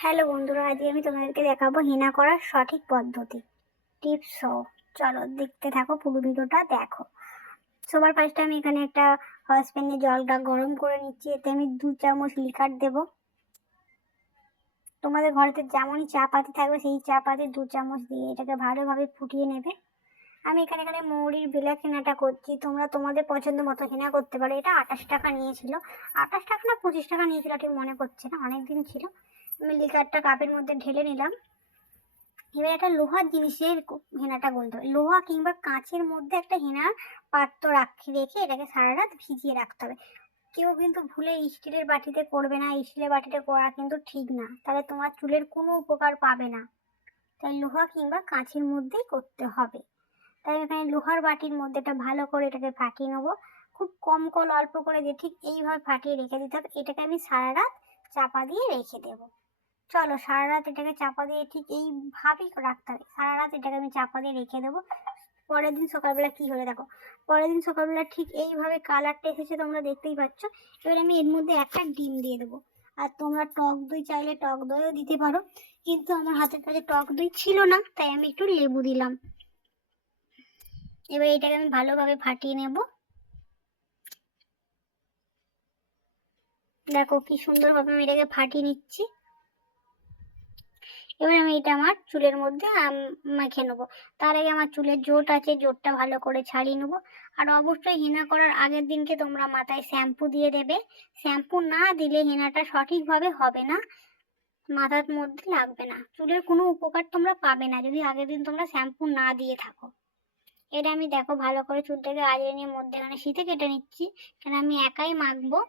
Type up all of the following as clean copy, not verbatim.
Hello বন্ধুরা, আজকে আমি তোমাদেরকে দেখাবো হেনা করার সঠিক পদ্ধতি টিপস সহ। চলো দেখতে থাকো, পুরো ভিডিওটা দেখো। সবার ফার্স্টে আমি এখানে একটা সসপ্যানে জলটা গরম করে নিচ্ছি। এতে আমি 2 চামচ লিকার দেবো। তোমাদের ঘরেতে যেমনই চা পাতি থাকবে সেই চা পাতি 2 চামচ দিয়ে এটাকে ভালোভাবে ফুটিয়ে নেবে। আমি এখানে মৌরির ব্ল্যাক হেনাটা করছি। তোমরা তোমাদের পছন্দ মতো হেনা করতে পারো। এটা 28 টাকা নিয়েছিল, 28 টাকা না 25 টাকা নিয়েছিল, ঠিক মনে পড়ছে না, অনেকদিন ছিল। আমি লিকারটা কাপের মধ্যে ঢেলে নিলাম। এবার একটা লোহার জিনিসের হেনাটা গুলতে হবে। লোহা কিংবা কাঁচের মধ্যে একটা হেনার পাত্র রেখে এটাকে সারা রাত ভিজিয়ে রাখতে হবে। কেউ কিন্তু ভুলে স্টিলের বাটিতে করবে না। স্টিলের বাটিতে করা কিন্তু ঠিক না, তাহলে তোমার চুলের কোনো উপকার পাবে না। তাই লোহা কিংবা কাঁচের মধ্যেই করতে হবে। তাই এখানে লোহার বাটির মধ্যে এটা ভালো করে এটাকে ফাটিয়ে নেবো। খুব কম কল অল্প করে দিয়ে ঠিক এইভাবে ফাটিয়ে রেখে দিতে হবে। এটাকে আমি সারা রাত চাপা দিয়ে রেখে দেবো। চলো সারা রাত এটাকে চাপা দিয়ে ঠিক এইভাবেই রাখতে হবে। সারা রাত এটাকে আমি চাপা দিয়ে রেখে দেবো। পরের দিন সকালবেলা কি হলো দেখো। পরের দিন সকালবেলা ঠিক এইভাবে কালারটা এসেছে, তোমরা দেখতেই পাচ্ছ। এবার আমি এর মধ্যে একটা ডিম দিয়ে দেবো। আর তোমরা টক দই চাইলে টক দইও দিতে পারো, কিন্তু আমার হাতের কাছে টক দই ছিল না, তাই আমি একটু লেবু দিলাম। এবার এটাকে আমি ভালোভাবে ফাটিয়ে নেব। দেখো কি সুন্দরভাবে আমি এটাকে ফাটিয়ে নিচ্ছি। এবার আমি এটা আমার চুলের মধ্যে মেখে নেবো। তার আগে আমার চুলের জোট আছে, জোটটা ভালো করে ছাড়িয়ে নেবো। আর অবশ্যই হেনা করার আগের দিনকে তোমরা মাথায় শ্যাম্পু দিয়ে দেবে। শ্যাম্পু না দিলে হেনাটা সঠিকভাবে হবে না, মাথার মধ্যে লাগবে না, চুলের কোনো উপকার তোমরা পাবে না যদি আগের দিন তোমরা শ্যাম্পু না দিয়ে থাকো। এটা আমি দেখো ভালো করে চুলটাকে আজড়ে নিয়ে মধ্যেখানে শীতে কেটে নিচ্ছি, কারণ আমি একাই মাখবো।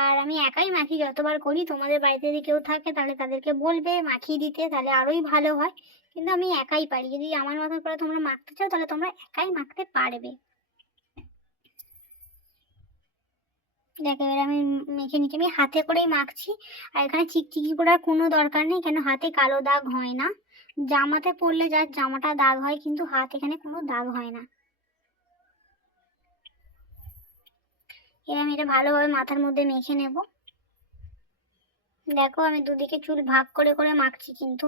আর আমি একাই মাখি যতবার করি। তোমাদের বাড়িতে যদি কেউ থাকে তাহলে তাদেরকে বলবে মাখিয়ে দিতে, তাহলে আরোই ভালো হয়। কিন্তু আমি একাই পারি। যদি আমার মতো করে তোমরা মাখতে চাও তাহলে তোমরা একাই মাখতে পারবে। দেখো এবার আমি মেখে নিচ্ছি, আমি হাতে করেই মাখছি। আর এখানে চিকচিকি করার কোনো দরকার নেই, কেন হাতে কালো দাগ হয় না। জামাতে পরলে যার জামাটা দাগ হয়, কিন্তু হাত এখানে কোনো দাগ হয় না। এবার আমি এটা ভালোভাবে মাথার মধ্যে মেখে নেব। দেখো আমি দুদিকে চুল ভাগ করে করে মাখছি, কিন্তু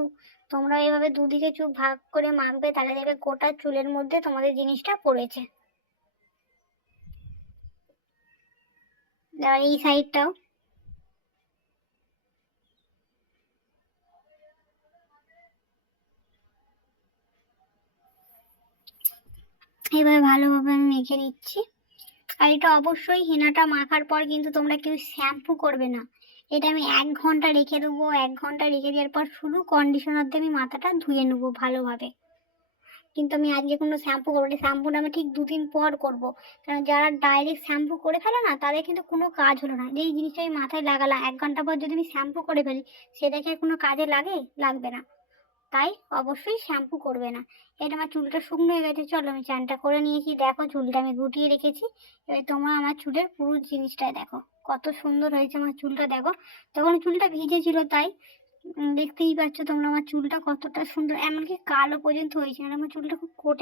তোমরা এইভাবে দুদিকে চুল ভাগ করে মাখবে, তাহলে দেখবে গোটা চুলের মধ্যে তোমাদের জিনিসটা পড়েছে। আর এই সাইডটাও এইভাবে ভালোভাবে আমি মেখে নিচ্ছি। আর এটা অবশ্যই হেনাটা মাখার পর কিন্তু তোমরা কেউ শ্যাম্পু করবে না। এটা আমি 1 ঘন্টা রেখে দেবো। 1 ঘন্টা রেখে দেওয়ার পর শুধু কন্ডিশনার দিয়ে আমি মাথাটা ধুয়ে নেবো ভালোভাবে। কিন্তু আমি আজকে কোনো শ্যাম্পু করবো না, শ্যাম্পুটা আমি ঠিক 2 দিন পর করবো। কারণ যারা ডাইরেক্ট শ্যাম্পু করে ফেলে না, তাদের কিন্তু কোনো কাজ হলো না। যেই জিনিসটা আমি মাথায় লাগালাম 1 ঘন্টা পর যদি আমি শ্যাম্পু করে ফেলি, সেটা কি কোনো কাজে লাগবে না। তাই অবশ্যই শ্যাম্পু করবে না। এটা আমার চুলটা শুকনো হয়ে গেছে। চলো আমি চানটা করে নিয়েছি। দেখো চুলটা আমি গুটিয়ে রেখেছি। এবার তোমরা আমার চুলের পুরো জিনিসটাই দেখো কত সুন্দর হয়েছে আমার চুলটা। দেখো তখন চুলটা ভিজে ছিল, তাই দেখতেই পাচ্ছ তোমরা আমার চুলটা কতটা সুন্দর, এমনকি কালো পর্যন্ত হয়েছে। আমার চুলটা খুব কোটে